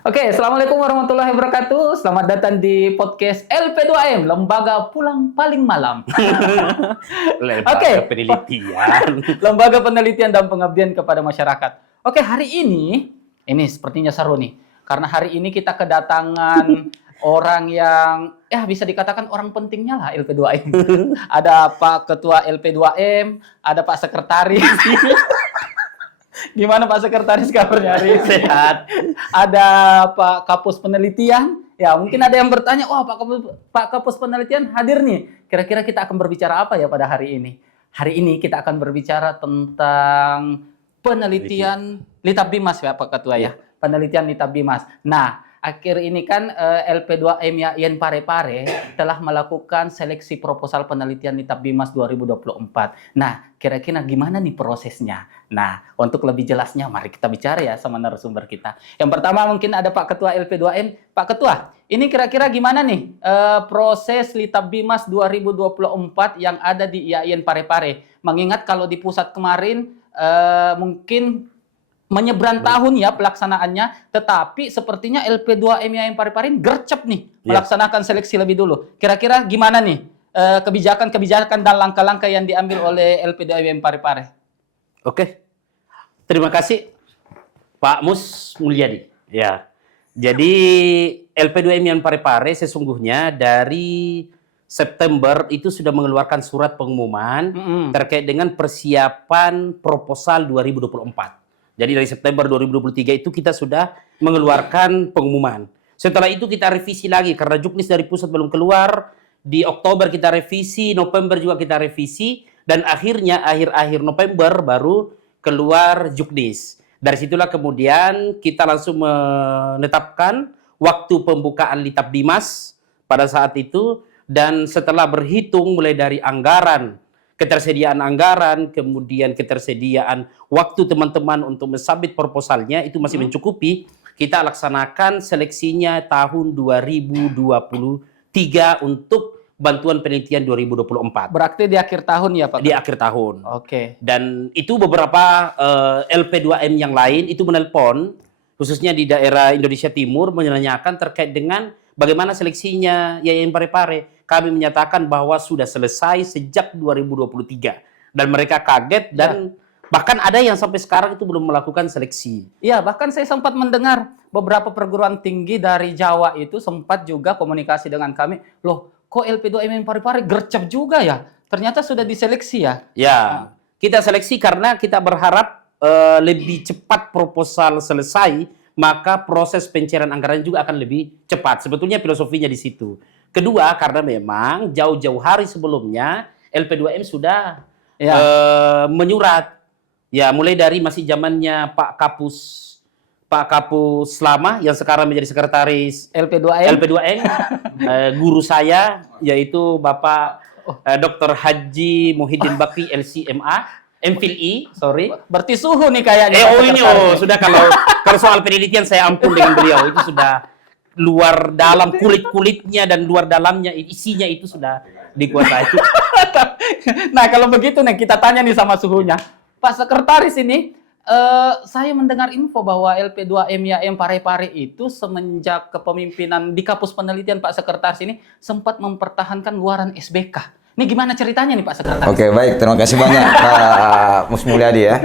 Oke, Assalamualaikum warahmatullahi wabarakatuh. Selamat datang di podcast LP2M, Lembaga Pulang Paling Malam. Lembaga penelitian. Lembaga Penelitian dan Pengabdian kepada Masyarakat. Oke, hari ini sepertinya seru nih. Karena hari ini kita kedatangan orang yang, ya bisa dikatakan orang pentingnya lah LP2M. Ada Pak Ketua LP2M, ada Pak Sekretaris. Gimana Pak Sekretaris kabarnya hari ini? Sehat. Ada Pak Kapus Penelitian. Ya, mungkin ada yang bertanya, wah Pak Kapus Penelitian hadir nih. Kira-kira kita akan berbicara apa ya pada hari ini? Hari ini kita akan berbicara tentang penelitian Litabdimas ya Pak Ketua ya. Penelitian Litabdimas. Nah, akhir ini kan LP2M Yayan Parepare telah melakukan seleksi proposal penelitian Litabdimas 2024. Nah, kira-kira gimana nih prosesnya? Nah, untuk lebih jelasnya mari kita bicara ya sama narasumber kita. Yang pertama mungkin ada Pak Ketua LP2M. Pak Ketua, ini kira-kira gimana nih proses Litabdimas 2024 yang ada di Yayan Parepare? Mengingat kalau di pusat kemarin mungkin menyeberang tahun ya pelaksanaannya, tetapi sepertinya LP2M yang Parepare gercep nih melaksanakan seleksi lebih dulu. Kira-kira gimana nih kebijakan-kebijakan dan langkah-langkah yang diambil oleh LP2M Parepare? Oke. Terima kasih Pak Mus Mulyadi. Ya. Jadi LP2M yang Parepare sesungguhnya dari September itu sudah mengeluarkan surat pengumuman terkait dengan persiapan proposal 2024. Jadi dari September 2023 itu kita sudah mengeluarkan pengumuman. Setelah itu kita revisi lagi karena juknis dari pusat belum keluar. Di Oktober kita revisi, November juga kita revisi, dan akhirnya akhir-akhir November baru keluar juknis. Dari situlah kemudian kita langsung menetapkan waktu pembukaan Litabdimas pada saat itu, dan setelah berhitung mulai dari anggaran, ketersediaan anggaran, kemudian ketersediaan waktu teman-teman untuk mensubmit proposalnya itu masih mencukupi, kita laksanakan seleksinya tahun 2023 untuk bantuan penelitian 2024. Berarti di akhir tahun ya Pak? Di akhir tahun. Oke. Dan itu beberapa LP2M yang lain itu menelpon, khususnya di daerah Indonesia Timur, menanyakan terkait dengan bagaimana seleksinya Yayan Parepare. Kami menyatakan bahwa sudah selesai sejak 2023. Dan mereka kaget dan bahkan ada yang sampai sekarang itu belum melakukan seleksi. Iya, bahkan saya sempat mendengar beberapa perguruan tinggi dari Jawa itu sempat juga komunikasi dengan kami. Loh, kok LP2M Parepare gercep juga ya? Ternyata sudah diseleksi ya? Ya, kita seleksi karena kita berharap lebih cepat proposal selesai, maka proses pencairan anggaran juga akan lebih cepat. Sebetulnya filosofinya di situ. Kedua, karena memang jauh-jauh hari sebelumnya LP2M sudah menyurat. Ya, mulai dari masih zamannya Pak Kapus Lama yang sekarang menjadi sekretaris LP2M, guru saya yaitu Bapak Dr. Haji Muhyiddin Bakri LCMA, MPhilI, sorry. Berarti suhu nih kayaknya. Ini sudah kalau soal penelitian saya ampun dengan beliau, itu sudah luar dalam, kulit-kulitnya dan luar dalamnya, isinya itu sudah dikuasai. Nah, kalau begitu nih kita tanya nih sama suhunya. Pak Sekretaris ini, saya mendengar info bahwa LP2M Yayan Parepare itu semenjak kepemimpinan di Kapus Penelitian Pak Sekretaris ini sempat mempertahankan luaran SBK. Ini gimana ceritanya nih Pak Sekretaris? Oke, baik. Terima kasih banyak Pak Mus Mulyadi ya.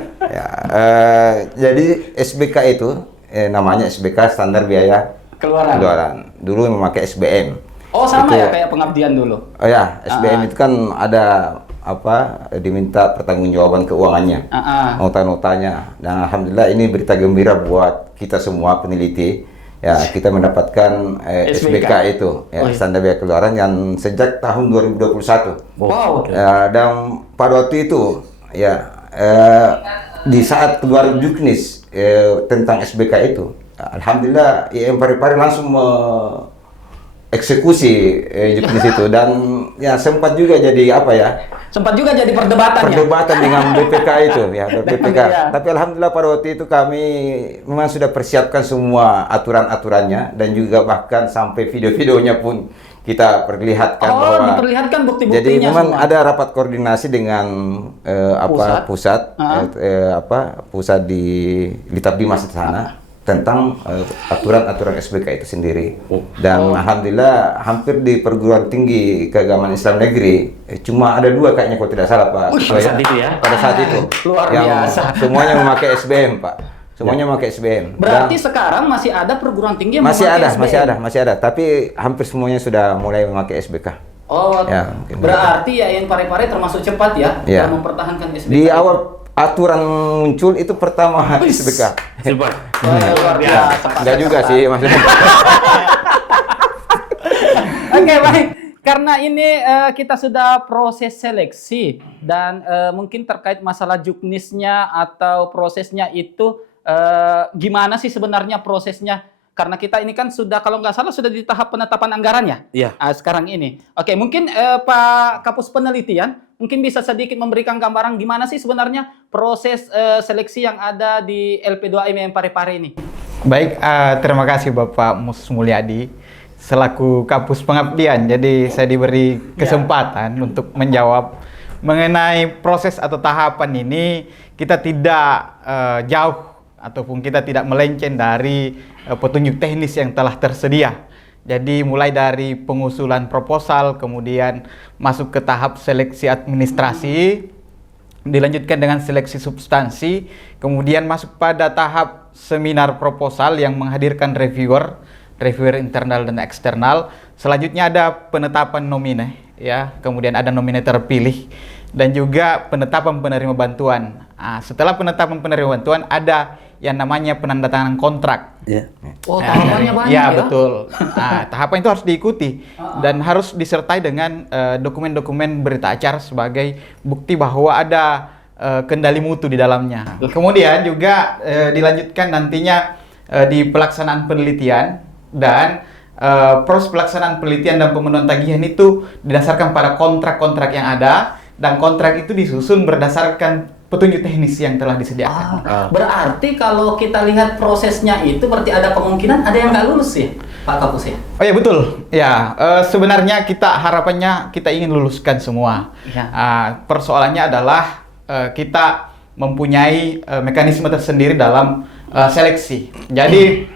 Jadi SBK itu namanya SBK Standar Biaya Keluaran. Dulu memakai SBM. Oh, sama itu, ya kayak pengabdian dulu? Oh ya, SBM itu kan ada diminta pertanggungjawaban keuangannya, nota-notanya. Dan alhamdulillah ini berita gembira buat kita semua peneliti. Ya, kita mendapatkan SBK itu, ya, Standar Biaya Keluaran yang sejak tahun 2021. Wow. Dan pada waktu itu, ya, di saat keluar juknis tentang SBK itu, alhamdulillah Yayan Parepare langsung eksekusi juknis itu, dan ya sempat juga jadi perdebatan dengan BPK itu ya, BPK. Tapi alhamdulillah pada waktu itu kami memang sudah persiapkan semua aturan-aturannya, dan juga bahkan sampai video-videonya pun kita perlihatkan bahwa diperlihatkan bukti-buktinya. Jadi memang semua ada rapat koordinasi dengan pusat di Litabdimas di sana. tentang aturan-aturan SBK itu sendiri. Dan alhamdulillah hampir di perguruan tinggi keagamaan Islam negeri cuma ada 2 kayaknya kalau tidak salah Pak. Pada saat itu ya? Pada saat itu. Luar yang biasa. semuanya memakai SBM Pak. Semuanya memakai SBM. Berarti Dan sekarang masih ada perguruan tinggi yang masih memakai ada, SBM? masih ada. Tapi hampir semuanya sudah mulai memakai SBK. Oh, Ya, mungkin berarti IAIN Parepare termasuk cepat ya, Ya. dalam mempertahankan SBK. Di awal aturan muncul itu pertama SBK. Cepat. Luar biasa. Pak. Enggak juga sih maksudnya. Oke, baik. Karena ini kita sudah proses seleksi dan mungkin terkait masalah juknisnya atau prosesnya itu gimana sih sebenarnya prosesnya? Karena kita ini kan sudah kalau nggak salah sudah di tahap penetapan anggaran ya? Iya. Sekarang ini. Oke, mungkin Pak Kapus Penelitian mungkin bisa sedikit memberikan gambaran gimana sih sebenarnya proses seleksi yang ada di LP2M Parepare ini? Baik, terima kasih Bapak Mus Mulyadi selaku Kapus Pengabdian. Jadi saya diberi kesempatan untuk menjawab mengenai proses atau tahapan ini. Kita tidak jauh ataupun kita tidak melenceng dari petunjuk teknis yang telah tersedia. Jadi mulai dari pengusulan proposal, kemudian masuk ke tahap seleksi administrasi, dilanjutkan dengan seleksi substansi, kemudian masuk pada tahap seminar proposal yang menghadirkan reviewer internal dan eksternal. Selanjutnya ada penetapan nomine, ya, kemudian ada nomine terpilih, dan juga penetapan penerima bantuan. Setelah penetapan penerima bantuan ada yang namanya penandatanganan kontrak. Ya. Oh, tahapannya banyak ya? Ya, betul. Tahapan itu harus diikuti dan harus disertai dengan dokumen-dokumen berita acara sebagai bukti bahwa ada kendali mutu di dalamnya. Kemudian juga dilanjutkan nantinya di pelaksanaan penelitian dan proses pelaksanaan penelitian dan pemenuhan tagihan itu didasarkan pada kontrak-kontrak yang ada, dan kontrak itu disusun berdasarkan petunjuk teknis yang telah disediakan. Berarti kalau kita lihat prosesnya itu berarti ada kemungkinan ada yang nggak lulus ya, Pak Kapus ya? Oh ya, betul. Ya, sebenarnya harapannya kita ingin luluskan semua. Ya. Persoalannya adalah kita mempunyai mekanisme tersendiri dalam seleksi. Jadi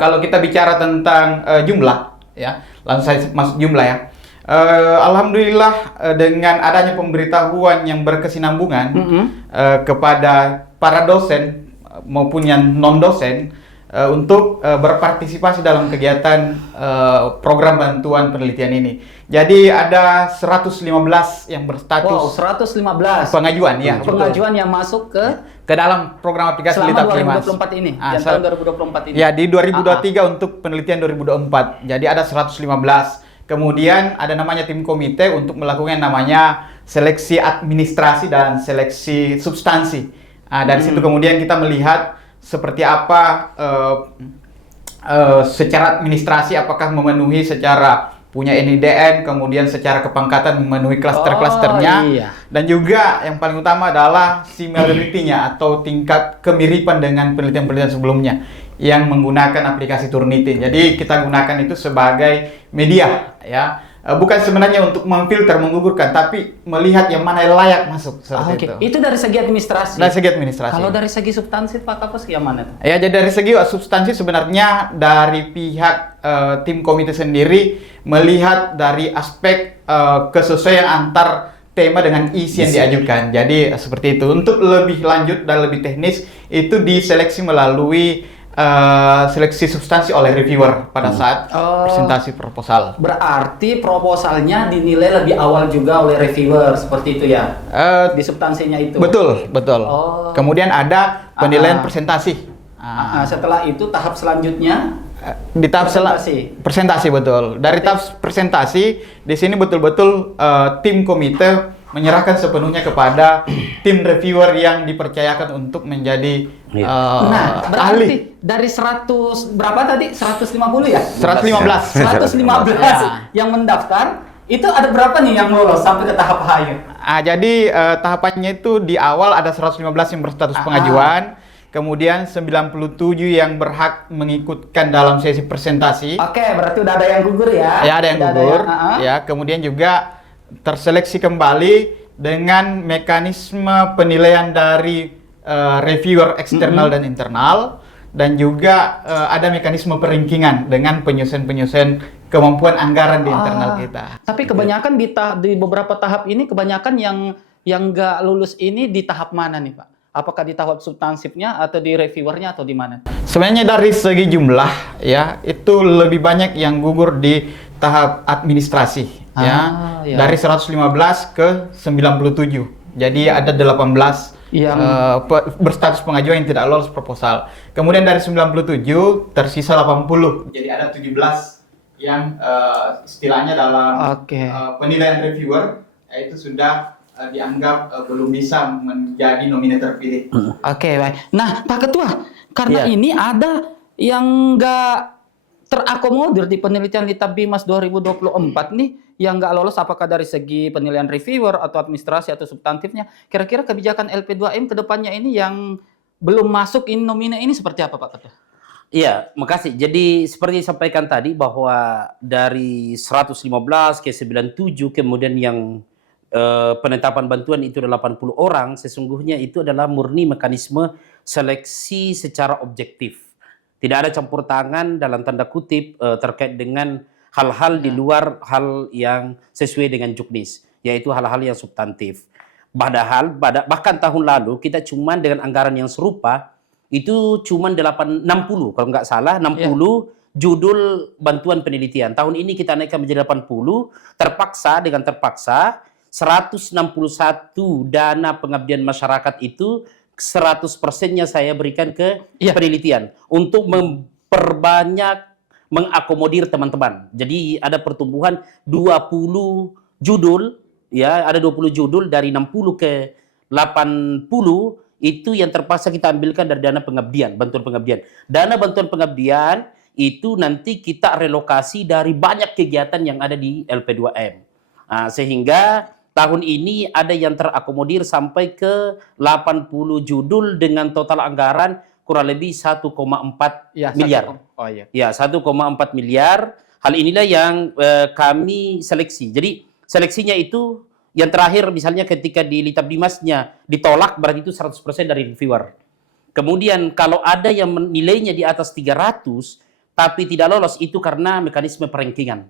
kalau kita bicara tentang jumlah, ya, langsung saya masuk jumlah ya. Alhamdulillah dengan adanya pemberitahuan yang berkesinambungan kepada para dosen maupun yang non dosen untuk berpartisipasi dalam kegiatan program bantuan penelitian ini. Jadi ada 115 yang berstatus 115 pengajuan ya. pengajuan yang masuk ke dalam program aplikasi selama Litas 2024 ini, dan Sa- tahun 2024 ini. Ya, di 2023 untuk penelitian 2024. Jadi ada 115. Kemudian ada namanya tim komite untuk melakukan namanya seleksi administrasi dan seleksi substansi. Dari situ kemudian kita melihat seperti apa secara administrasi, apakah memenuhi secara punya NIDN, kemudian secara kepangkatan memenuhi klaster-klasternya, dan juga yang paling utama adalah similarity-nya atau tingkat kemiripan dengan penelitian-penelitian sebelumnya yang menggunakan aplikasi Turnitin. Jadi kita gunakan itu sebagai media, ya. Bukan sebenarnya untuk memfilter, menggugurkan, tapi melihat yang mana yang layak masuk seperti itu. Itu dari segi administrasi. Dari segi administrasi. Kalau dari segi substansi Pak Kapus yang mana tuh? Ya, jadi dari segi substansi sebenarnya dari pihak tim komite sendiri melihat dari aspek kesesuaian antar tema dengan isi yang diajukan. Jadi seperti itu. Untuk lebih lanjut dan lebih teknis itu diseleksi melalui seleksi substansi oleh reviewer pada saat presentasi proposal. Berarti proposalnya dinilai lebih awal juga oleh reviewer seperti itu ya? Di substansinya itu. Betul, betul. Kemudian ada penilaian presentasi. Setelah itu tahap selanjutnya di tahap presentasi, betul. Dari tahap presentasi di sini betul-betul tim komite menyerahkan sepenuhnya kepada tim reviewer yang dipercayakan untuk menjadi berarti ahli. dari 100 berapa tadi? 150 ya? 115. 115 yang mendaftar. Itu ada berapa nih yang lolos sampai ke tahap akhir? Jadi tahapannya itu di awal ada 115 yang berstatus pengajuan, kemudian 97 yang berhak mengikutkan dalam sesi presentasi. Oke, berarti udah ada yang gugur ya? Ya, ada yang gugur. Ya, kemudian juga terseleksi kembali dengan mekanisme penilaian dari reviewer eksternal dan internal. dan juga ada mekanisme perankingan dengan penyusun kemampuan anggaran di internal kita. Tapi kebanyakan di beberapa tahap ini kebanyakan yang nggak lulus ini di tahap mana nih Pak? Apakah di tahap substansifnya atau di reviewernya atau di mana? Sebenarnya dari segi jumlah ya itu lebih banyak yang gugur di tahap administrasi ya. Dari 115 ke 97. Jadi ada 18 yang berstatus pengajuan yang tidak lolos proposal. Kemudian dari 97 tersisa 80. Jadi ada 17 yang istilahnya dalam penilaian reviewer yaitu sudah dianggap belum bisa menjadi nominator terpilih. Oke, baik. Nah, Pak Ketua, karena ini ada yang nggak terakomodir di penelitian Litbang Bimas 2024 nih, yang nggak lolos apakah dari segi penilaian reviewer atau administrasi atau substantifnya, kira-kira kebijakan LP2M ke depannya ini yang belum masuk in nomine ini seperti apa Pak Ketua? Iya, makasih. Jadi seperti disampaikan tadi bahwa dari 115 ke 97 kemudian yang penetapan bantuan itu 80 orang, sesungguhnya itu adalah murni mekanisme seleksi secara objektif. Tidak ada campur tangan dalam tanda kutip terkait dengan hal-hal di luar hal yang sesuai dengan juknis, yaitu hal-hal yang substantif. Padahal bahkan tahun lalu kita cuma dengan anggaran yang serupa itu cuma 60 kalau nggak salah 60 judul bantuan penelitian. Tahun ini kita naikkan menjadi 80, terpaksa 161 dana pengabdian masyarakat itu 100%-nya saya berikan ke penelitian untuk memperbanyak mengakomodir teman-teman. Jadi ada pertumbuhan 20 judul ya, ada 20 judul dari 60 ke 80 itu yang terpaksa kita ambilkan dari dana pengabdian, bantuan pengabdian. Dana bantuan pengabdian itu nanti kita relokasi dari banyak kegiatan yang ada di LP2M. Nah, sehingga tahun ini ada yang terakomodir sampai ke 80 judul dengan total anggaran kurang lebih 1,4 miliar. Ya, 1,4 miliar. Hal inilah yang kami seleksi. Jadi seleksinya itu yang terakhir misalnya ketika di Litbang Bimasnya ditolak berarti itu 100% dari reviewer. Kemudian kalau ada yang nilainya di atas 300 tapi tidak lolos itu karena mekanisme perankingan.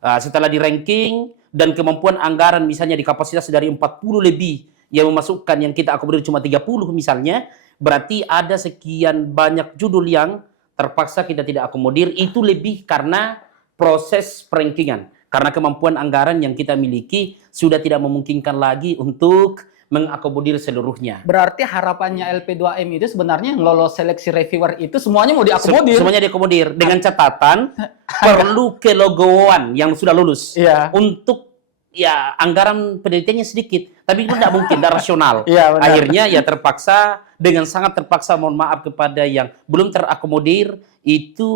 Setelah di ranking dan kemampuan anggaran misalnya di kapasitas dari 40 lebih yang memasukkan yang kita akomodir cuma 30 misalnya, berarti ada sekian banyak judul yang terpaksa kita tidak akomodir, itu lebih karena proses perankingan. Karena kemampuan anggaran yang kita miliki sudah tidak memungkinkan lagi untuk mengakomodir seluruhnya. Berarti harapannya LP2M itu sebenarnya yang lolos seleksi reviewer itu semuanya mau diakomodir. Semuanya diakomodir dengan catatan perlu kelogoan yang sudah lulus. Untuk ya anggaran penelitiannya sedikit, tapi itu tidak mungkin, tidak rasional. Akhirnya ya terpaksa, dengan sangat terpaksa mohon maaf kepada yang belum terakomodir itu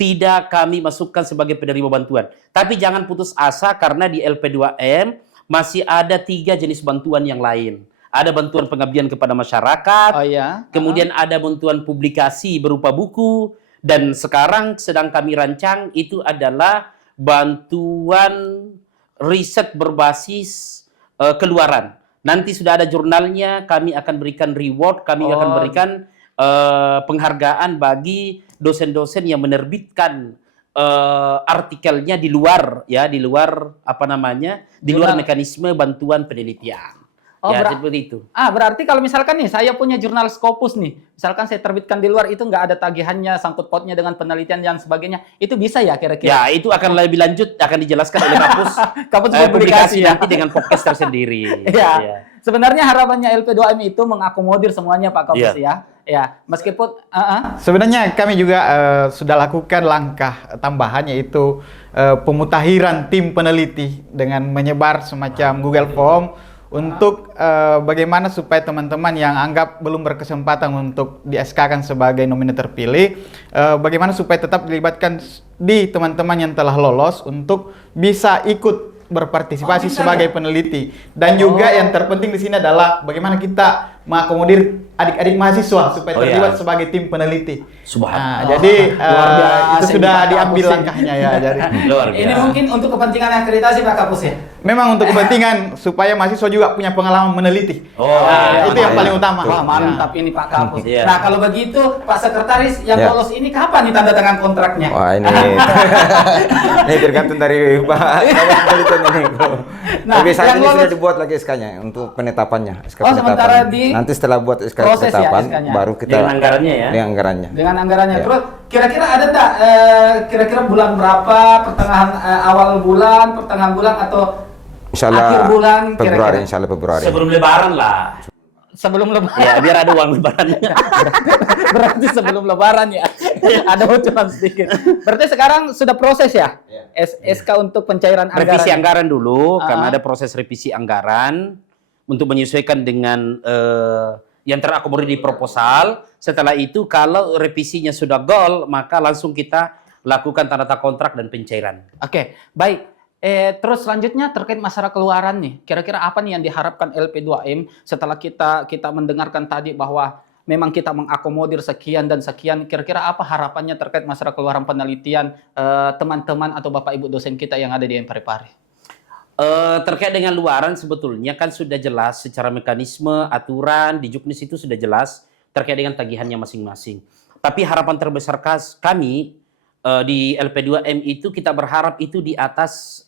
tidak kami masukkan sebagai penerima bantuan. Tapi jangan putus asa karena di LP2M masih ada 3 jenis bantuan yang lain. Ada bantuan pengabdian kepada masyarakat, kemudian ada bantuan publikasi berupa buku, dan sekarang sedang kami rancang itu adalah bantuan riset berbasis keluaran. Nanti sudah ada jurnalnya, kami akan berikan reward, kami akan berikan penghargaan bagi dosen-dosen yang menerbitkan artikelnya di luar mekanisme bantuan penelitian. Seperti itu. Berarti kalau misalkan nih saya punya jurnal Scopus nih, misalkan saya terbitkan di luar itu nggak ada tagihannya, sangkut pautnya dengan penelitian dan sebagainya, itu bisa ya kira-kira? Ya, itu akan lebih lanjut, akan dijelaskan oleh kampus publikasi nanti dengan podcast tersendiri. Sebenarnya harapannya LP2M itu mengakomodir semuanya Pak Kampus meskipun sebenarnya kami juga sudah lakukan langkah tambahan yaitu pemutahiran tim peneliti dengan menyebar semacam Google Form untuk bagaimana supaya teman-teman yang anggap belum berkesempatan untuk di SK-kan sebagai nominator terpilih, bagaimana supaya tetap dilibatkan di teman-teman yang telah lolos untuk bisa ikut berpartisipasi sebagai peneliti. Dan juga yang terpenting di sini adalah bagaimana kita mengakomodir adik-adik mahasiswa supaya Oh, terlibat iya. sebagai tim peneliti. Subhanallah. Jadi luar biasa itu ini, sudah Pak diambil Kapus. langkahnya ya. Jadi Luar biasa. Ini mungkin untuk kepentingan akreditasi Pak Kapus ya? memang untuk kepentingan supaya mahasiswa juga punya pengalaman meneliti. Oh, Nah, iya, itu yang iya. paling utama. Wah mantap ini Pak Kapus. Iya. Nah kalau begitu Pak Sekretaris yang Ya. lolos ini kapan nih tanda tangan kontraknya? Wah ini ini tergantung dari Pak penelitian ini. Nah, Tapi saat yang ini sudah lolos- dibuat lagi SK-nya untuk penetapannya. SK Oh, sementara di Nanti setelah buat SK proses ya, penetapan, SK-nya. baru kita Dengan anggarannya ya. dengan anggarannya. Dengan anggarannya. Ya. Terus kira-kira ada tak kira-kira bulan berapa, pertengahan awal bulan, pertengahan bulan atau Insyaallah akhir bulan Februari, kira-kira? insyaallah Februari. Sebelum lebaran lah. Sebelum lebaran. Ya, biar ada uang lebarannya. Berarti sebelum lebaran ya. Ada bocoran sedikit. Berarti sekarang sudah proses ya? SK untuk pencairan anggaran. Revisi anggaran dulu, Ah. karena ada proses revisi anggaran untuk menyesuaikan dengan yang terakomodir di proposal. Setelah itu, kalau revisinya sudah goal, maka langsung kita lakukan tanda tangan kontrak dan pencairan. Oke, baik. Terus selanjutnya terkait masalah keluaran nih. Kira-kira apa nih yang diharapkan LP2M setelah kita mendengarkan tadi bahwa memang kita mengakomodir sekian dan sekian. Kira-kira apa harapannya terkait masalah keluaran penelitian teman-teman atau Bapak Ibu dosen kita yang ada di Parepare? Terkait dengan luaran sebetulnya kan sudah jelas secara mekanisme, aturan, di Juknis itu sudah jelas terkait dengan tagihannya masing-masing. Tapi harapan terbesar kami di LP2M itu kita berharap itu di atas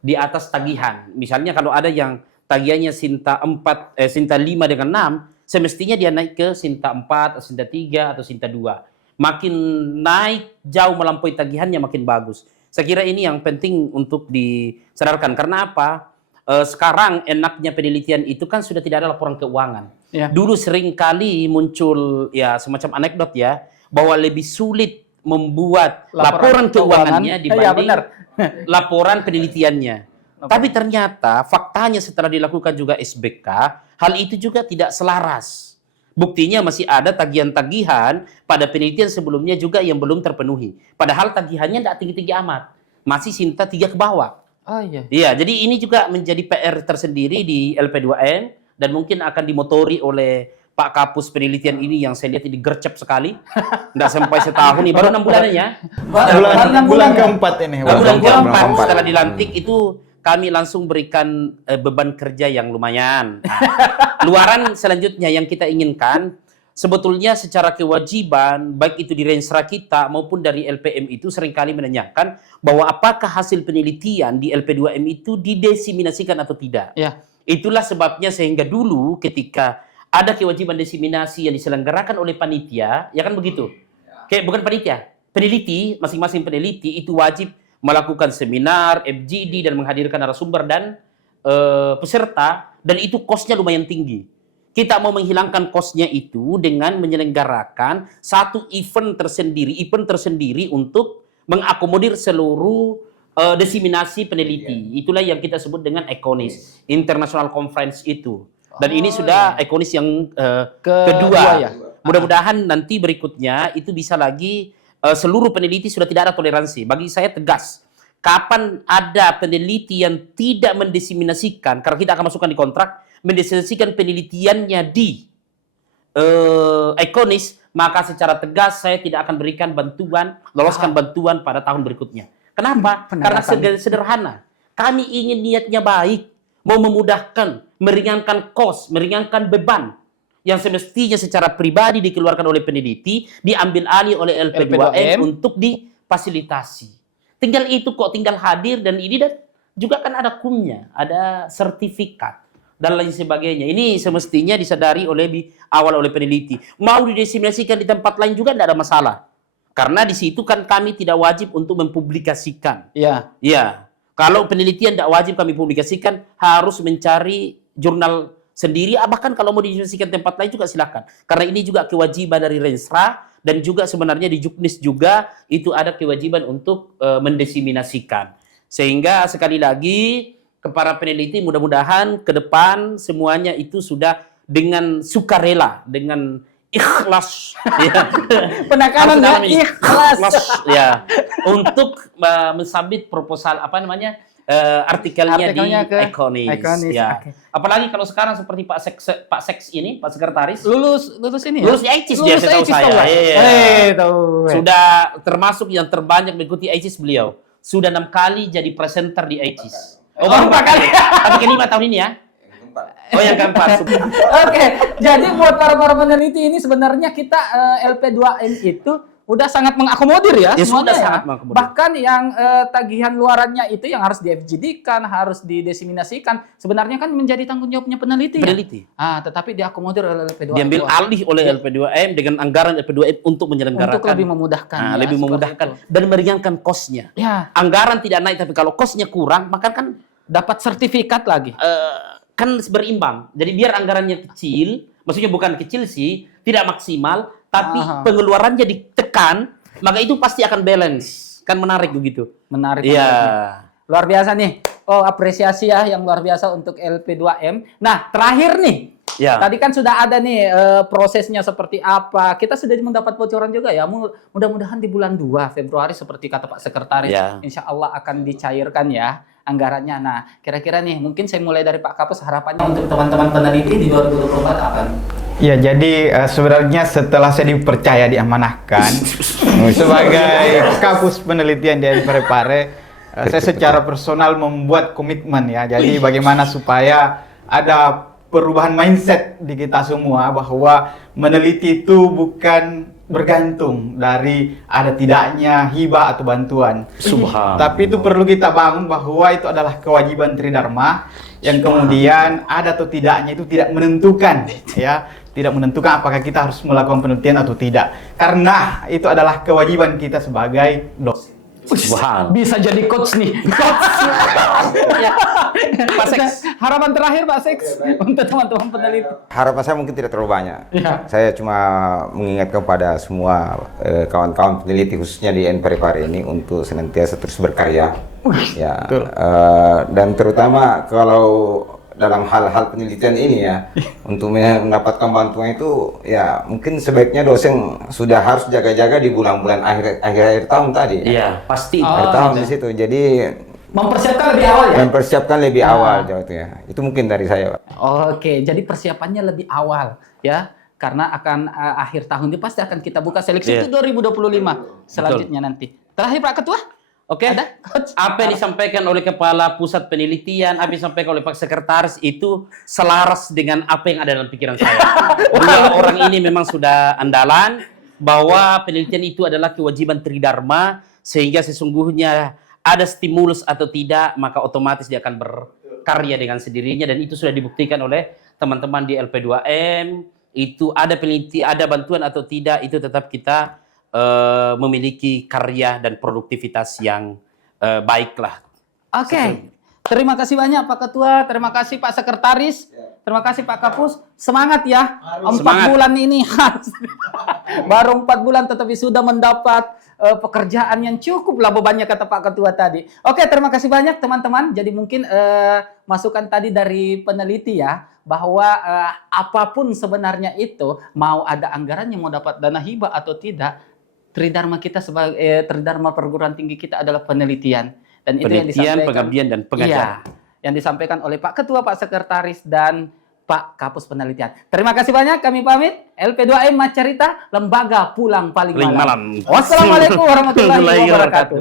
di atas tagihan. Misalnya kalau ada yang tagihannya Sinta 5 dengan 6, semestinya dia naik ke Sinta 4, Sinta 3 atau Sinta 2. Makin naik jauh melampaui tagihannya makin bagus. Saya kira ini yang penting untuk disadarkan. Karena apa? Sekarang enaknya penelitian itu kan sudah tidak ada laporan keuangan. Ya. Dulu sering kali muncul ya semacam anekdot ya bahwa lebih sulit membuat laporan keuangannya Iya, dibanding benar. laporan penelitiannya. Tapi ternyata faktanya setelah dilakukan juga SBK, hal itu juga tidak selaras. Buktinya masih ada tagihan-tagihan pada penelitian sebelumnya juga yang belum terpenuhi. Padahal tagihannya tidak tinggi-tinggi amat. Masih Sinta 3 ke bawah. Oh iya. Iya, jadi ini juga menjadi PR tersendiri di LP2M dan mungkin akan dimotori oleh Pak Kapus penelitian ini yang saya lihat ini gercep sekali. Nggak sampai setahun nih, baru 6 bulan ya. Bulan keempat ini. Bulan keempat keempat. setelah dilantik itu kami langsung berikan beban kerja yang lumayan. Nah, luaran selanjutnya yang kita inginkan, sebetulnya secara kewajiban, baik itu di Rensra kita maupun dari LPM itu seringkali menanyakan bahwa apakah hasil penelitian di LP2M itu didiseminasikan atau tidak. Ya. Itulah sebabnya sehingga dulu ketika ada kewajiban diseminasi yang diselenggarakan oleh panitia, ya kan begitu? Kayak bukan panitia, peneliti, masing-masing peneliti itu wajib melakukan seminar, FGD, dan menghadirkan narasumber dan peserta, dan itu kosnya lumayan tinggi. Kita mau menghilangkan kosnya itu dengan menyelenggarakan satu event tersendiri untuk mengakomodir seluruh diseminasi peneliti. Itulah yang kita sebut dengan ECONIS, International Conference itu. Dan ini sudah ECONIS yang kedua. ya. Mudah-mudahan nanti berikutnya itu bisa lagi seluruh peneliti sudah tidak ada toleransi. Bagi saya tegas, kapan ada peneliti yang tidak mendiseminasikan, karena kita akan masukkan di kontrak, mendiseminasikan penelitiannya di ECONIS, maka secara tegas saya tidak akan berikan bantuan, loloskan bantuan pada tahun berikutnya. Kenapa? Karena sederhana. Kami ingin niatnya baik, mau memudahkan, meringankan kos, meringankan beban yang semestinya secara pribadi dikeluarkan oleh peneliti, diambil alih oleh LP2M untuk difasilitasi. Tinggal itu kok, tinggal hadir, dan ini dan juga kan ada kumnya, ada sertifikat, dan lain sebagainya. Ini semestinya disadari oleh awal oleh peneliti. Mau didiseminasikan di tempat lain juga tidak ada masalah. Karena di situ kan kami tidak wajib untuk mempublikasikan. Iya. Iya. Kalau penelitian tidak wajib kami publikasikan, harus mencari jurnal sendiri, bahkan kalau mau didiseminasikan tempat lain juga silakan. Karena ini juga kewajiban dari Rensra, dan juga sebenarnya di Juknis juga itu ada kewajiban untuk mendiseminasikan. Sehingga sekali lagi ke para peneliti mudah-mudahan ke depan semuanya itu sudah dengan sukarela, dengan ikhlas, ya. Penekanan ya, ikhlas. Ya, untuk mensubmit proposal artikelnya Artikelnya di Econis. Ya. Oke. Apalagi kalau sekarang seperti Pak Seks ini, Pak Sekretaris, Lulus ini ya? lulus di ICIS dia, setahu saya. Tahu. Sudah termasuk yang terbanyak mengikuti ICIS beliau. Sudah 6 kali jadi presenter di ICIS. Oh, baru 4 kali. Tapi kelima tahun ini ya. Oh, yang keempat. Oke, jadi buat para peneliti ini sebenarnya kita LP2M itu udah sangat mengakomodir ya, Ya, semuanya sudah ya. sangat mengakomodir. Bahkan yang tagihan luarannya itu yang harus di-FGD-kan, harus dideseminasikan, sebenarnya kan menjadi tanggung jawabnya peneliti. Peneliti. Ya? Tetapi diakomodir oleh LP2M. Diambil alih oleh LP2M dengan anggaran LP2M untuk menyelenggarakan. Untuk lebih memudahkan. Nah, ya, lebih seperti memudahkan itu. dan meringankan kosnya. Ya, Anggaran tidak naik, tapi kalau kosnya kurang, maka kan dapat sertifikat lagi. kan berimbang. Jadi biar anggarannya kecil, maksudnya bukan kecil sih, tidak maksimal, tapi pengeluarannya ditekan, maka itu pasti akan balance. Kan menarik begitu. Menarik. Iya. Luar biasa nih. Oh, apresiasi ya yang luar biasa untuk LP2M. Nah, terakhir nih. Ya. Tadi kan sudah ada nih prosesnya seperti apa. Kita sudah mendapat bocoran juga ya. Mudah-mudahan di bulan 2 Februari seperti kata Pak Sekretaris, Ya. insya Allah akan dicairkan ya anggarannya. Nah, kira-kira nih mungkin saya mulai dari Pak Kapus, harapannya untuk teman-teman peneliti di 2024 apa? Ya, jadi sebenarnya setelah saya dipercaya diamanahkan sebagai Kapus Penelitian di Parepare, saya secara personal membuat komitmen ya. Jadi bagaimana supaya ada perubahan mindset di kita semua bahwa meneliti itu bukan bergantung dari ada tidaknya hibah atau bantuan. Subhanallah. Tapi itu perlu kita bangun bahwa itu adalah kewajiban Tridharma yang kemudian ada atau tidaknya itu tidak menentukan ya, tidak menentukan apakah kita harus melakukan penelitian atau tidak. Karena itu adalah kewajiban kita sebagai dosen. Subhanallah. Bisa jadi coach nih. Coach. Ya. Pak Seks. Harapan terakhir Pak Seks untuk teman-teman peneliti. Harapan saya mungkin tidak terlalu banyak. Ya. Saya cuma mengingatkan pada semua kawan-kawan peneliti khususnya di Parepare ini untuk senantiasa terus berkarya. Ya, dan terutama kalau dalam hal-hal penelitian ini ya, untuk mendapatkan bantuan itu ya mungkin sebaiknya dosen sudah harus jaga-jaga di bulan-bulan akhir tahun tadi. Iya, pasti. Akhir tahun di situ. Jadi Mempersiapkan lebih awal ya? mempersiapkan lebih awal jawabnya. Itu mungkin dari saya, Pak. Oke, jadi persiapannya lebih awal ya. Karena akan akhir tahun ini pasti akan kita buka seleksi itu 2025 selanjutnya nanti. Terakhir Pak Ketua? Oke, Ada, Coach? apa yang disampaikan oleh Kepala Pusat Penelitian, apa yang disampaikan oleh Pak Sekretaris itu selaras dengan apa yang ada dalam pikiran saya. Dua orang ini memang sudah andalan bahwa penelitian itu adalah kewajiban Tridharma, sehingga sesungguhnya ada stimulus atau tidak, maka otomatis dia akan berkarya dengan sendirinya, dan itu sudah dibuktikan oleh teman-teman di LP2M. Itu ada peneliti, ada bantuan atau tidak, itu tetap kita memiliki karya dan produktivitas yang baiklah. Oke. Terima kasih banyak Pak Ketua, terima kasih Pak Sekretaris, terima kasih Pak Kapus. Semangat ya. 4 Semangat. bulan ini harus. Baru 4 bulan tetapi sudah mendapat pekerjaan yang cukup lah bebannya kata Pak Ketua tadi. Oke, terima kasih banyak teman-teman. Jadi mungkin masukan tadi dari peneliti ya, bahwa apapun sebenarnya itu, mau ada anggarannya, mau dapat dana hibah atau tidak, Tridharma kita sebagai Tridharma perguruan tinggi kita adalah penelitian, dan itu yang Penelitian, disampaikan, pengabdian, dan pengajaran. iya, yang disampaikan oleh Pak Ketua, Pak Sekretaris, dan Pak Kapus Penelitian. Terima kasih banyak, kami pamit. LP2M Macarita, lembaga pulang paling malam. Malam. Wassalamualaikum warahmatullahi wabarakatuh.